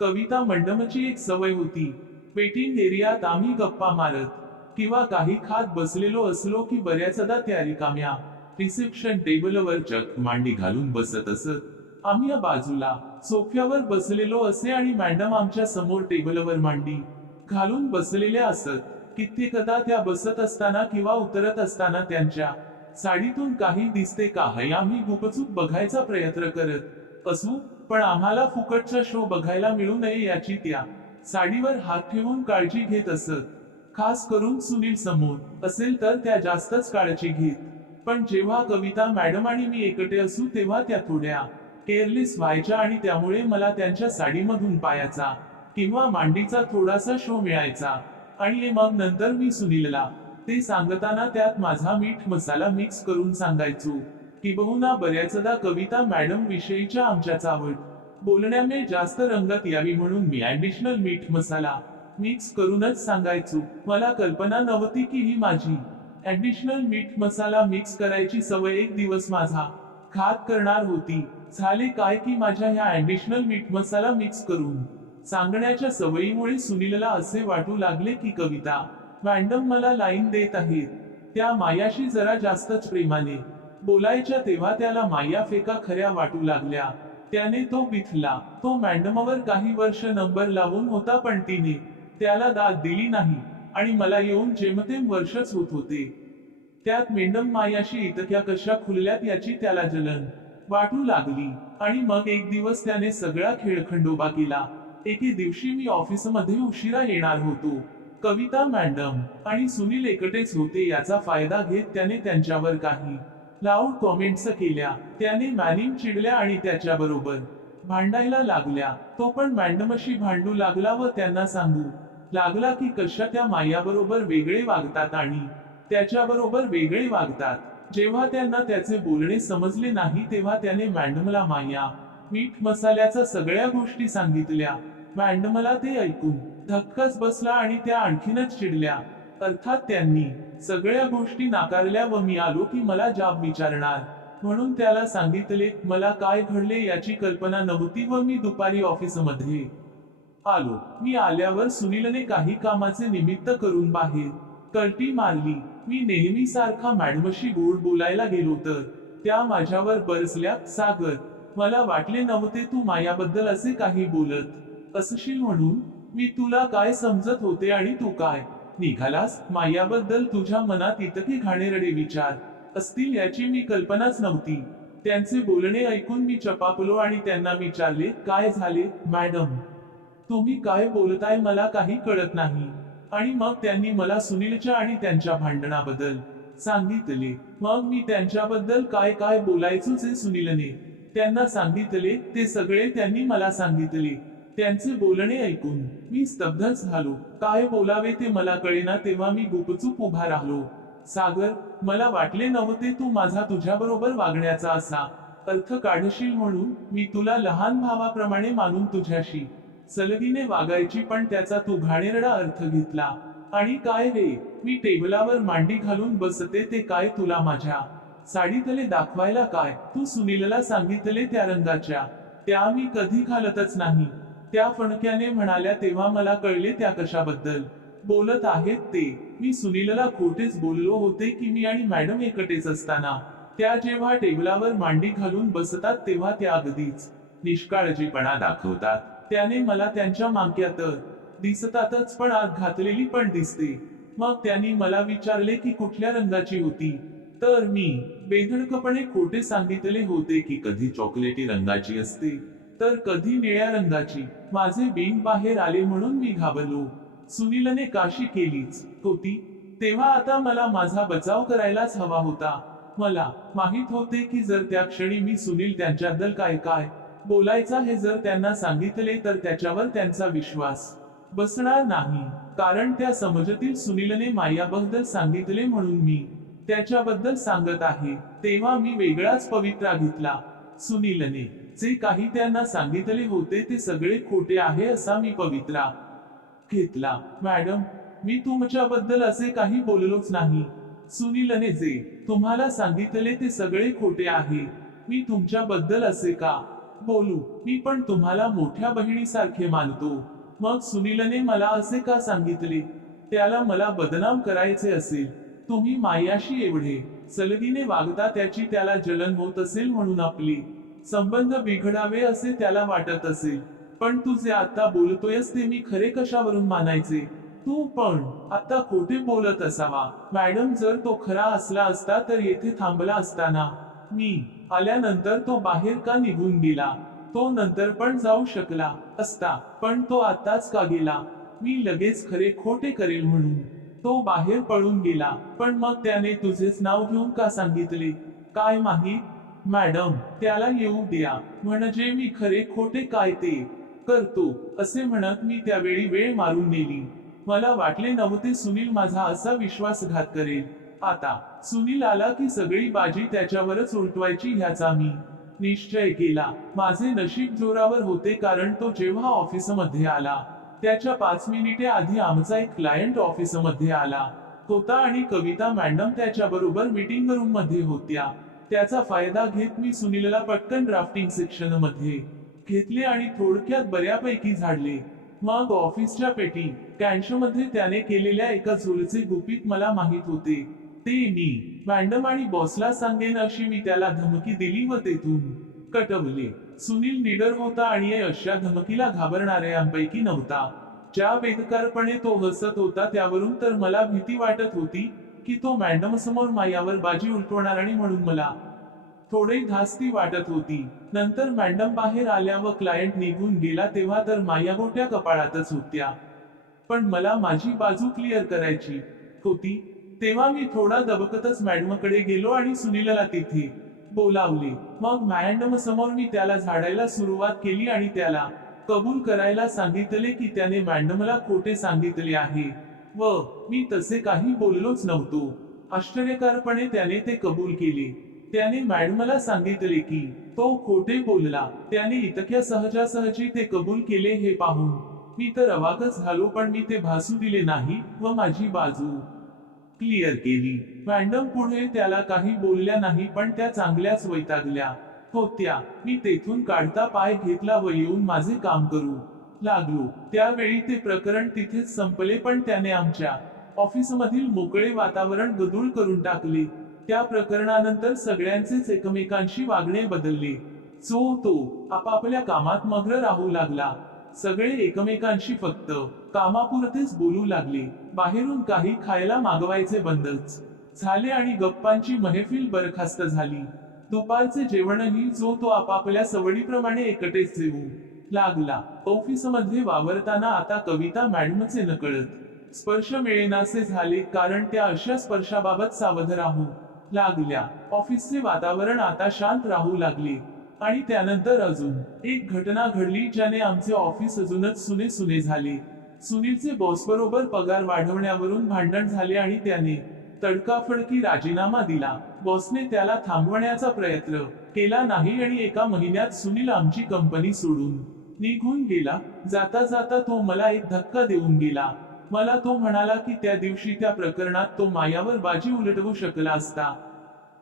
कविता मंडमची एक सवय होती. वेटिंग एरियात आम्ही गप्पा मारत किंवा काही खात बसलेलो असलो की बऱ्याचदा त्या रिकाम्या रिसेप्शन टेबलवर चक मांडी घालून बसत असत. आम्ही या बाजूला सोफ्यावर बसलेलो असे आणि मॅडम आमच्या समोर टेबलवर मांडी घालून बसलेल्या असत. कित्येकदा त्या बसत असताना किंवा उतरत असताना त्यांच्या साडीतून काही दिसते का हे आम्ही गुपचूप बघायचा प्रयत्न करत असू. पण आम्हाला फुकटचा शो बघायला मिळू नये याची त्या साडीवर हात ठेवून काळजी घेत असत. खास करून सुनील समोर असेल तर त्या जास्तच काळजी घेत. पण जेव्हा कविता मॅडम आणि मी एकटे असू तेव्हा त्या थोड्या केअरलेस व्हायच्या आणि त्यामुळे मला त्यांच्या साडीमधून पायाचा किंवा मांडीचा थोडासा शो मिळायचा. आणि मग नंतर मी सुनीलला ते सांगताना त्यात माझा मीठ मसाला मिक्स करून सांगायचो. किंबहुना बऱ्याचदा कविता मॅडम विषयीच्या आमच्याच आवड बोलण्याने जास्त रंगत यावी म्हणून मी ऍडिशनल मीठ मसाला मिक्स करूनच सांगायचो. मला कल्पना नव्हती की ही माझी ऍडिशनल मीठ मसाला मिक्स करायची सवय एक दिवस माझा घात करणार होती. झाले काय की माझ्या ह्या ऍडिशनल मीठ मसाला मिक्स करून सांगण्याच्या सवयीमुळे सुनीलला असे वाटू लागले की कविता मॅडम मला लाईन देत आहेत. त्या मायाशी जरा जास्तच प्रेमाने बोलायच्या तेव्हा त्याला माया फेका खऱ्या वाटू लागल्या. त्याने तो बिथला. तो मॅडमवर काही वर्ष नंबर लावून होता पण तिने त्याला दाद दिली नाही आणि मला येऊन जेमतेम वर्षच होत होते. त्यात मॅडम मायाशी इतक्या कशा खुलल्यात याची त्याला जलन वाटू लागली. आणि मग एक दिवस त्याने सगळा खेळखंडोबा केला. एके दिवशी मी ऑफिसमध्ये उशिरा येणार होतो. कविता मॅडम आणि सुनील एकटेच होते. याचा फायदा घेत त्याने त्यांच्यावर काही लाऊड कॉमेंट्स केल्या. त्याने मॅनिंग चिडल्या आणि त्याच्याबरोबर भांडायला लागल्या. तो पण मॅडमशी भांडू लागला व त्यांना सांगू लागला की कशा त्या मायाबरोबर वेगळे वागतात आणि त्याच्याबरोबर वेगळे वागतात. जेव्हा त्यांना त्याचे बोलणे समजले नाही तेव्हा त्याने मॅडमला माया मीठ मसाल्याचा सगळ्या गोष्टी सांगितल्या. मॅडमला ते ऐकून धक्काच बसला आणि त्या आणखीनच चिडल्या. अर्थात त्यांनी सगळ्या गोष्टी नाकारल्या व मी आलो की मला जाब विचारणार म्हणून त्याला सांगितले. मला काय घडले याची कल्पना नव्हती व मी दुपारी ऑफिसमध्ये आलो. मी आल्यावर सुनीलने काही कामाचे निमित्त करून बाहेर कल्टी मारली. मी नेहमी सारखा मॅडमशी गोड बोलायला गेलो तर त्या माझ्यावर बरसल्या. सागर, मला वाटले नव्हते तू मायाबद्दल असे काही बोलत असशील म्हणून. मी तुला काय समजत होते आणि तू काय निघालास. मायाबद्दल तुझ्या मनात इतके घाणेरडे विचार असतील याची मी कल्पनाच नव्हती. त्यांचे बोलणे ऐकून मी चपापलो आणि त्यांना विचारले, काय झाले मॅडम? तुम्ही काय बोलताय मला काही कळत नाही. आणि मग त्यांनी मला सुनीलच्या आणि त्यांच्या भांडणाबद्दल सांगितले. मग मी त्यांच्याबद्दल काय काय बोलायचो जे सुनीलने त्यांना सांगितले ते सगळे त्यांनी मला सांगितले. त्यांचे बोलणे ऐकून मी स्तब्धच झालो. काय बोलावे ते मला कळेना तेव्हा मी गुपचूप उभा राहिलो. सागर, मला वाटले नव्हते तू माझा तुझ्याबरोबर वागण्याचा असा अर्थ काढशील म्हणून. मी तुला लहान भावाप्रमाणे मानून तुझ्याशी सलगीने वागायची पण त्याचा तू घाणेरडा अर्थ घेतला. आणि काय रे, मी टेबलावर मांडी घालून बसते ते काय तुला माझ्या साडीतले दाखवायला काय? तू सुनीलला सांगितले त्या रंगाच्या त्या मी कधी घालतच नाही. त्या फणक्याने म्हणाल्या तेव्हा मला कळले त्या कशाबद्दल बोलत आहेत ते. मी सुनीलला खोटेच बोललो होते की मी आणि मॅडम एकटेच असताना त्या जेव्हा टेबलावर मांडी घालून बसतात तेव्हा त्या अगदीच निष्काळजीपणा दाखवतात. त्याने मला त्यांच्या मांक्यात दिसतातच पण आत घातलेली पण दिसते. मग त्यांनी मला विचारले की कुठल्या रंगाची होती तर मी बेधडकपणे खोटे सांगितले होते की कधी चॉकलेटी रंगाची असते तर कधी निळ्या रंगाची. माझे बिंग बाहेर आले म्हणून मी घाबरलो. सुनीलने काशी केलीच होती तेव्हा आता मला माझा बचाव करायलाच हवा होता. मला माहित होते की जर त्या क्षणी मी सुनील त्यांच्याबद्दल काय काय बोलायचा हे जर त्यांना सांगितले तर त्याच्यावर त्यांचा विश्वास बसणार नाही. कारण त्या समजतील सुनीलने मायाबद्दल सांगितले म्हणून मी त्याच्याबद्दल सांगत आहे. तेव्हा मी वेगळाच पवित्रा घेतला. सुनीलने जे काही त्यांना सांगितले होते ते सगळे खोटे आहे असा मी पवित्रा घेतला. मॅडम, मी तुमच्याबद्दल असे काही बोललोच नाही. सुनीलने जे तुम्हाला सांगितले ते सगळे खोटे आहे. मी तुमच्याबद्दल असे का बोलू, मी पण तुम्हाला मोठ्या बहिणीसारखे मानतो. मग सुनीलने मला असे का सांगितले? त्याला मला बदनाम करायचे असेल. तुम्ही मायाशी एवढे सलगीने वागता त्याची त्याला जलन होत असेल म्हणून आपली संबंध बिघडावे असे त्याला वाटत असेल. पण तू जे आता बोलतोयस ते मी खरे कशावरून मानायचे? तू पण आता खोटे बोलत असावा. मॅडम, जर तो खरा असला असता तर येथे थांबला असताना. मी आल्यानंतर तो बाहेर का निघून गेला? तो नंतर पण जाऊ शकला असता, पण तो आताच का गेला? मी लगेच खरे खोटे करेल म्हणून तो बाहेर पळून गेला. पण मग त्याने तुझेच नाव घेऊन का सांगितले? काय माहित? मॅडम, त्याला येऊ द्या, म्हणजे मी खरे खोटे काय ते करतो असे म्हणत मी त्यावेळी वेळ मारून नेली. मला वाटले नव्हते सुनील माझा असा विश्वासघात करेल. आता सुनील आला की सगळी बाजी त्याच्यावरच उलटवायची ह्याचा मी निश्चय केला. माझे नशीब जोरावर होते, कारण तो जेव्हा ऑफिसमध्ये आला त्याच्या 5 मिनिटे आधी आमचा एक क्लायंट ऑफिसमध्ये आला होता आणि कविता मॅडम त्याच्याबरोबर मीटिंग रूम मध्ये होत्या. त्याचा फायदा घेत मी सुनीलला पटकन ड्राफ्टिंग सेक्शन मध्ये घेतले आणि थोडक्यात बऱ्यापैकी झाडले. मग ऑफिसच्या पेटी कॅन्शमध्ये त्याने केलेल्या एका झोलचे गुपित मला माहित होते. ते मी मॅडम आणि बॉसला सांगेन अशी मी त्याला धमकी दिली व तेथून कटवले. सुनील निडर होता आणि अशा धमकीला घाबरणाऱ्यांपैकी नव्हता. ज्या बेदकारपणे तो हसत होता त्यावरून तर मला भीती वाटत होती की तो मॅडम समोर मायावर बाजी उलटवणार, आणि म्हणून मला थोडी धास्ती वाटत होती. नंतर मॅडम बाहेर आल्या व क्लायंट निघून गेला तेव्हा तर माया गोट्या कपाळातच होत्या. पण मला माझी बाजू क्लिअर करायची होती. तेव्हा मी थोडा दबकतच मॅडमकडे गेलो आणि सुनीलला तिथे बोलावले. मग मॅडम समोर मी त्याला झाडायला सुरुवात केली आणि त्याला कबूल करायला सांगितले की त्याने मॅडमला खोटे सांगितले आहे व मी तसे काही बोललोच नव्हतो. आश्चर्यकारपणे त्याने ते कबूल केले. त्याने मॅडमला सांगितले की तो खोटे बोलला. त्याने इतक्या सहजासहजी ते कबूल केले हे पाहून मी तर अवाकच झालो, पण मी ते भासू दिले नाही व माझी बाजू क्लिअर केली. मॅडम पुढे त्याला काही बोलल्या नाही, पण त्या चांगल्याच वैतागल्या होत्या. मी तेथून काढता पाय घेतला व येऊन माझे काम करू लागलो. त्यावेळी ते प्रकरण तिथेच संपले, पण त्याने आमच्या ऑफिसमधील मोकळे वातावरण गढूळ करून टाकले. त्या प्रकरणानंतर सगळ्यांचेच एकमेकांशी वागणे बदलले. जो तो आपापल्या कामात मग्न राहू लागला. सगळे एकमेकांशी फक्त कामापुरतेच बोलू लागले. बाहेरून काही खायला मागवायचे बंदच झाले आणि गप्पांची महफिल बरखास्त झाली. दुपारचे जेवणही जो तो आपापल्या सवडीप्रमाणे एकटेच जेवू लागला. ऑफिसमध्ये वावरताना आता कविता मॅडमचे नकळत स्पर्श मिळेनासे झाले, कारण त्या अशा स्पर्शाबाबत सावध राहू लागल्या. ऑफिसचे वातावरण आता शांत राहू लागले. आणि त्यानंतर अजून एक घटना घडली ज्याने आमचे ऑफिस अजूनच सुने सुने झाले. सुनीलचे बॉस बरोबर पगार वाढवण्यावरून भांडण झाले आणि त्याने तडकाफडकी राजीनामा दिला. बॉसने त्याला थांबवण्याचा प्रयत्न केला नाही आणि एका महिन्यात सुनील आमची कंपनी सोडून निघून गेला. जाता जाता तो मला एक धक्का देऊन गेला. मला तो म्हणाला की त्या दिवशी त्या प्रकरणात तो मायावर बाजी उलटवू शकला असता,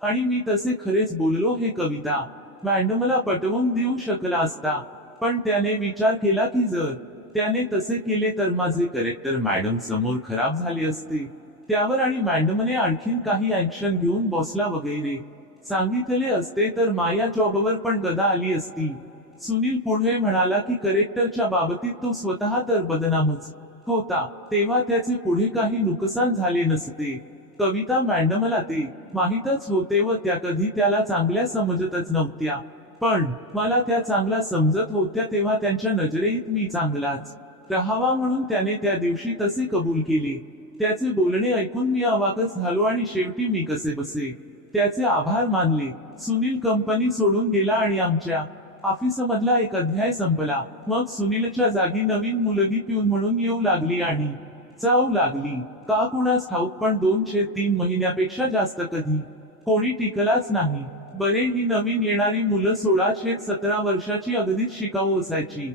आणि मी तसे खरेच बोललो हे कविता मॅडमला पटवून देऊ शकला असता. पण त्याने विचार केला की जर त्याने तसे केले तर माझे कॅरेक्टर मॅडम समोर खराब झाले असते. त्यावर आणि मॅडमने आणखीन काही ऍक्शन घेऊन बॉसला वगैरे सांगितले असते तर माया जॉबवर पण गदा आली असती. सुनील पुढे म्हणाला की कॅरेक्टरच्या बाबतीत तो स्वतः तर बदनामच होता, तेव्हा त्याचे पुढे काही नुकसान झाले नसते. कविता मॅडमला ते माहीतच होते व त्या कधी त्याला चांगल्या समजतच नव्हत्या. पण मला त्या चांगला समजत होत्या, तेव्हा त्यांच्या नजरेत मी चांगलाच राहावा म्हणून त्याने त्या दिवशी तसे कबूल केले. त्याचे बोलणे ऐकून मी अवाकच झालो आणि शेवटी मी कसे बसे त्याचे आभार मानले. सुनील कंपनी सोडून गेला आणि आमच्या ऑफिसमधला एक अध्याय संपला. मग सुनीलच्या जागी नवीन मुलगी पिऊन म्हणून येऊ लागली आणि जाऊ लागली. का कुणास ठाऊक, पण 2-3 महिन्यापेक्षा जास्त कधी कोणी टिकलाच नाही. बरे, ही नवीन येणारी मुलं 16-17 वर्षाची अगदीच शिकाऊ असायची.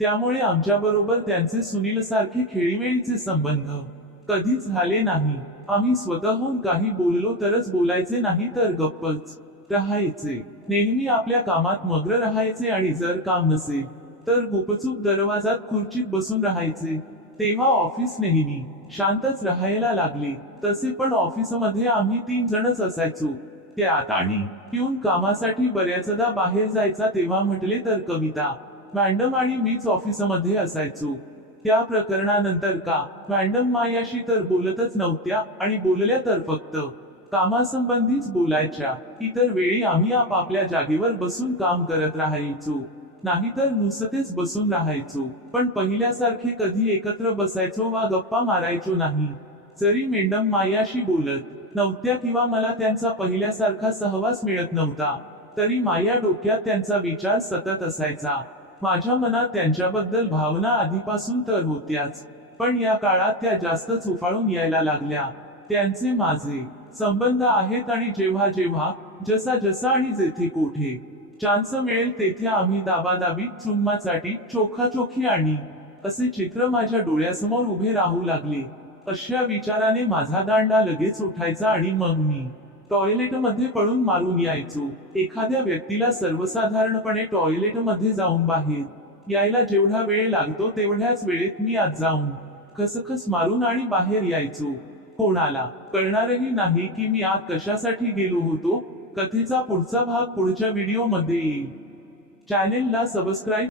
त्यामुळे आमच्याबरोबर त्यांचे सुनील सारखे खेळीमेळीचे संबंध कधीच झाले नाही. आम्ही स्वतःहून काही बोललो तरच बोलायचे, नाही तर गप्पच राहायचे. नेहमी आपल्या कामात मग्न राहायचे आणि जर काम नसेल तर गुपचूप दरवाजात खुर्चीत बसून राहायचे. तेव्हा ऑफिस नेहमी शांतच राहायला लागले. तसे पण ऑफिसमध्ये आम्ही 3 जणच असायचो. त्यात आणि पिऊन कामासाठी बऱ्याचदा बाहेर जायचा. तेव्हा म्हटले तर कविता मॅडम आणि मीच ऑफिसमध्ये असायचो. त्या प्रकरणानंतर का मॅडम मायाशी तर बोलतच नव्हत्या आणि बोलल्या तर फक्त कामासंबंधीच बोलायच्या. इतर वेळी आम्ही आपापल्या जागेवर बसून काम करत राहायचो, नाहीतर नुसतेच बसून राहायचो. पण पहिल्यासारखे कधी एकत्र बसायचो वा गप्पा मारायचो नाही. जरी मॅडम मायाशी बोलत नव्हत्या किंवा मला त्यांचा पहिल्यासारखा सहवास मिळत नव्हता, तरी माया डोक्यात त्यांचा विचार सतत असायचा. माझ्या मनात त्यांच्याबद्दल भावना आधीपासून तर होत्याच, पण या काळात त्या जास्तच उफाळून यायला लागल्या. त्यांचे माझे संबंध आहेत आणि जेव्हा जेव्हा जसा जसा आणि जेथे कोठे चान्स मिळेल तेथे आम्ही दाबादाबी, चुम्माचाटी, चोखाचोखी आणि असे चित्र माझ्या डोळ्यासमोर उभे राहू लागले. अशा विचाराने माझा दांडा लगेच उठायचा आणि मग मी टॉयलेटमध्ये पळून मारून यायचो. एखाद्या व्यक्तीला सर्वसाधारणपणे टॉयलेटमध्ये जाऊन बाहेर यायला जेवढा वेळ लागतो तेवढ्याच वेळेत मी आत जाऊन खसखस मारून आणि बाहेर यायचो. कोणाला कळणारही नाही की मी आत कशासाठी गेलो होतो. कथेचा पुढचा भाग पुढच्या व्हिडिओमध्ये येईल. चॅनेलला सबस्क्राईब